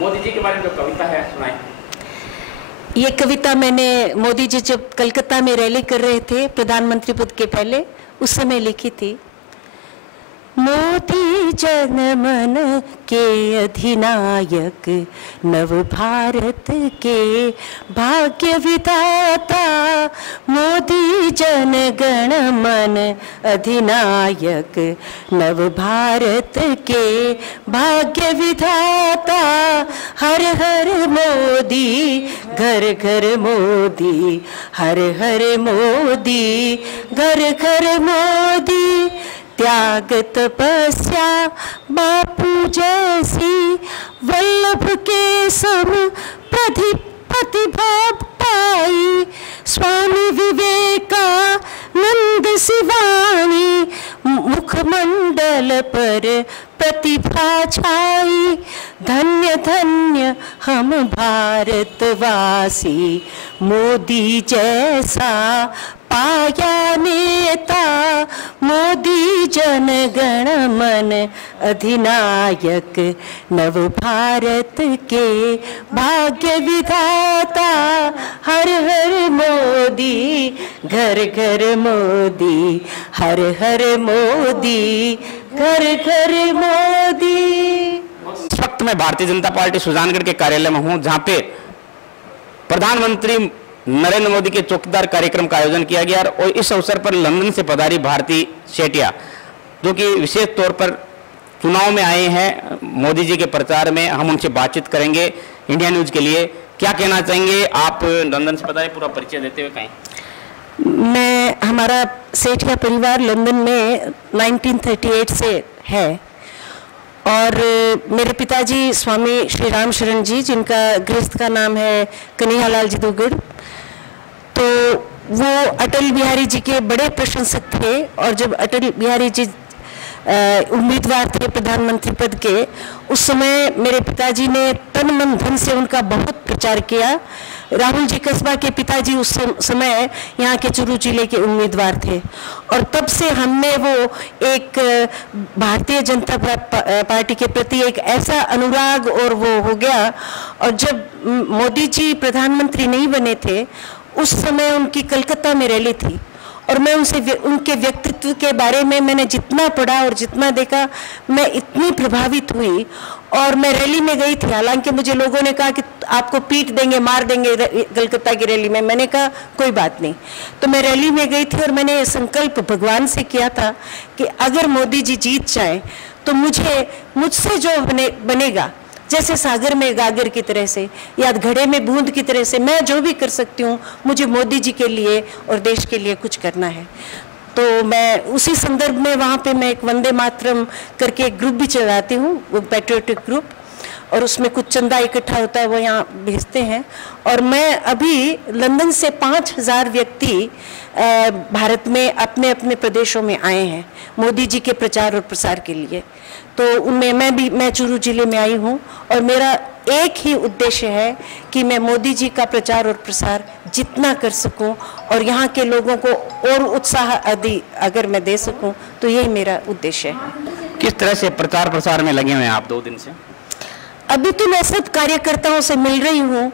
मोदी जी के बारे में जो कविता है सुनाएं। ये कविता मैंने मोदी जी जब कलकत्ता में रैली कर रहे थे प्रधानमंत्री पद के पहले, उस समय लिखी थी। मोदी जनमन के अधिनायक, नव भारत के भाग्य विधाता। मोदी जन गण मन अधिनायक, नव भारत के भाग्य विधाता। हर हर मोदी, घर घर मोदी, हर हर मोदी, घर घर मोदी। त्याग तपस्या बापू जैसी, वल्लभ के सम प्रतिभा पाई। स्वामी विवेकानंद शिवानी, मुखमंडल पर प्रतिभा छाई। धन्य धन्य हम भारतवासी, मोदी जैसा पाया नेता। मोदी जन गण मन अधिनायक, नव भारत के भाग्य विधाता। हर हर मोदी, घर घर मोदी, हर हर मोदी, घर घर मोदी। इस वक्त मैं भारतीय जनता पार्टी सुजानगढ़ के कार्यालय में हूं, जहां पे प्रधानमंत्री नरेंद्र मोदी के चौकीदार कार्यक्रम का आयोजन किया गया और इस अवसर पर लंदन से पधारी भारती शेटिया, जो कि विशेष तौर पर चुनाव में आए हैं मोदी जी के प्रचार में, हम उनसे बातचीत करेंगे इंडिया न्यूज के लिए। क्या कहना चाहेंगे आप? लंदन से पधारे, पूरा परिचय देते हुए कहें। हमारा सेठिया परिवार लंदन में 1938 से है और मेरे पिताजी स्वामी श्री राम शरण जी, जिनका गृहस्थ का नाम है कन्हैयालाल जी दुगड़, तो वो अटल बिहारी जी के बड़े प्रशंसक थे। और जब अटल बिहारी जी उम्मीदवार थे प्रधानमंत्री पद के, उस समय मेरे पिताजी ने तन मन धन से उनका बहुत प्रचार किया। राहुल जी कस्बा के पिताजी उस समय यहाँ के चुरू जिले के उम्मीदवार थे और तब से हमने वो एक भारतीय जनता पार्टी के प्रति एक ऐसा अनुराग और वो हो गया। और जब मोदी जी प्रधानमंत्री नहीं बने थे, उस समय उनकी कलकत्ता में रैली थी और मैं उनके व्यक्तित्व के बारे में मैंने जितना पढ़ा और जितना देखा, मैं इतनी प्रभावित हुई और मैं रैली में गई थी। हालांकि मुझे लोगों ने कहा कि आपको पीट देंगे, मार देंगे कलकत्ता की रैली में। मैंने कहा कोई बात नहीं। तो मैं रैली में गई थी और मैंने संकल्प भगवान से किया था कि अगर मोदी जी जीत जाए तो मुझसे जो बनेगा, जैसे सागर में गागर की तरह से या घड़े में बूंद की तरह से, मैं जो भी कर सकती हूँ, मुझे मोदी जी के लिए और देश के लिए कुछ करना है। तो मैं उसी संदर्भ में वहाँ पे मैं एक वंदे मातरम करके एक ग्रुप भी चलाती हूँ, वो पैट्रियोटिक ग्रुप, और उसमें कुछ चंदा इकट्ठा होता है, वो यहाँ भेजते हैं। और मैं अभी लंदन से 5000 व्यक्ति भारत में अपने अपने प्रदेशों में आए हैं मोदी जी के प्रचार और प्रसार के लिए। तो उनमें मैं चुरू जिले में आई हूँ और मेरा एक ही उद्देश्य है कि मैं मोदी जी का प्रचार और प्रसार जितना कर सकूं और यहाँ के लोगों को और उत्साह आदि अगर मैं दे सकूं, तो यही मेरा उद्देश्य है। किस तरह से प्रचार प्रसार में लगे हुए हैं आप 2 दिन से? अभी तो मैं सब कार्यकर्ताओं से मिल रही हूँ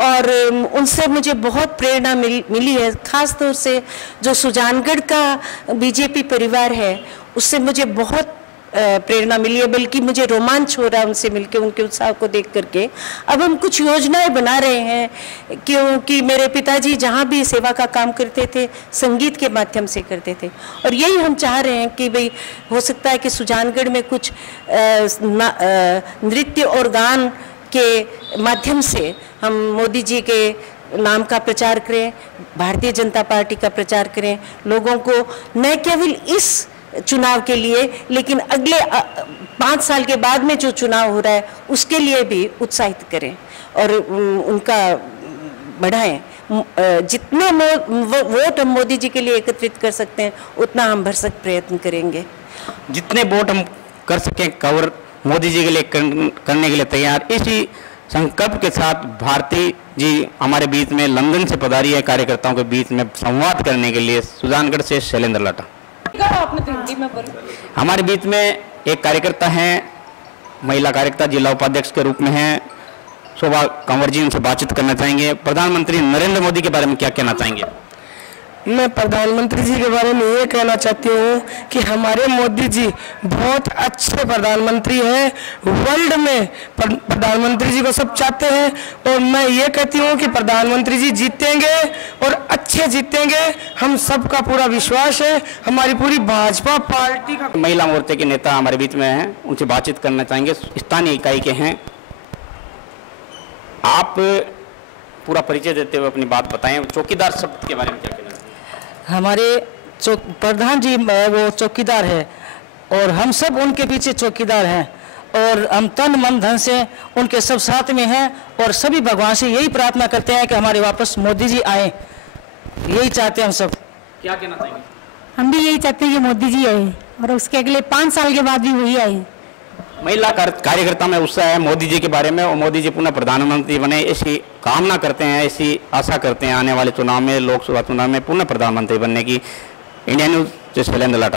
और उनसे मुझे बहुत प्रेरणा मिली है। खास तौर से जो सुजानगढ़ का बीजेपी परिवार है, उससे मुझे बहुत प्रेरणा मिली है, बल्कि मुझे रोमांच हो रहा है उनसे मिलकर, उनके उत्साह को देख करके। अब हम कुछ योजनाएं बना रहे हैं, क्योंकि मेरे पिताजी जहाँ भी सेवा का काम करते थे संगीत के माध्यम से करते थे और यही हम चाह रहे हैं कि भाई हो सकता है कि सुजानगढ़ में कुछ नृत्य और गान के माध्यम से हम मोदी जी के नाम का प्रचार करें, भारतीय जनता पार्टी का प्रचार करें, लोगों को न केवल इस चुनाव के लिए लेकिन अगले 5 साल के बाद में जो चुनाव हो रहा है उसके लिए भी उत्साहित करें और उनका बढ़ाएं। जितने वोट हम मोदी जी के लिए एकत्रित कर सकते हैं उतना हम भरसक प्रयत्न करेंगे। जितने वोट हम कर सकें कवर मोदी जी के लिए करने के लिए तैयार। इसी संकल्प के साथ भारती जी हमारे बीच में लंदन से पधारी है, कार्यकर्ताओं के बीच में संवाद करने के लिए। सुजानगढ़ से शैलेंद्र लाटा। हमारे बीच में एक कार्यकर्ता हैं, महिला कार्यकर्ता जिला उपाध्यक्ष के रूप में हैं, शोभा कंवर जी, उनसे बातचीत करना चाहेंगे। प्रधानमंत्री नरेंद्र मोदी के बारे में क्या कहना चाहेंगे? मैं प्रधानमंत्री जी के बारे में ये कहना चाहती हूँ कि हमारे मोदी जी बहुत अच्छे प्रधानमंत्री हैं। वर्ल्ड में प्रधानमंत्री जी को सब चाहते हैं और मैं ये कहती हूँ कि प्रधानमंत्री जी जीतेंगे और अच्छे जीतेंगे। हम सबका पूरा विश्वास है, हमारी पूरी भाजपा पार्टी का। महिला मोर्चे के नेता हमारे बीच में हैं, उनसे बातचीत करना चाहेंगे। स्थानीय इकाई के हैं। आप पूरा परिचय देते हुए अपनी बात बताएं। चौकीदार शब्द के बारे में क्या कहना चाहिए? हमारे प्रधान जी वो चौकीदार है और हम सब उनके पीछे चौकीदार हैं और हम तन मन धन से उनके सब साथ में हैं और सभी भगवान से यही प्रार्थना करते हैं कि हमारे वापस मोदी जी आए। यही चाहते हैं हम सब। क्या कहना चाहेंगे? हम भी यही चाहते हैं कि मोदी जी आए और उसके अगले 5 साल के बाद भी वही आए। महिला कार्यकर्ता में उत्साह है मोदी जी के बारे में और मोदी जी पुनः प्रधानमंत्री बने, ऐसी कामना करते हैं, ऐसी आशा करते हैं आने वाले चुनाव में, लोकसभा चुनाव में पुनः प्रधानमंत्री बनने की। इंडिया न्यूज से शैलेंद्र लाटा।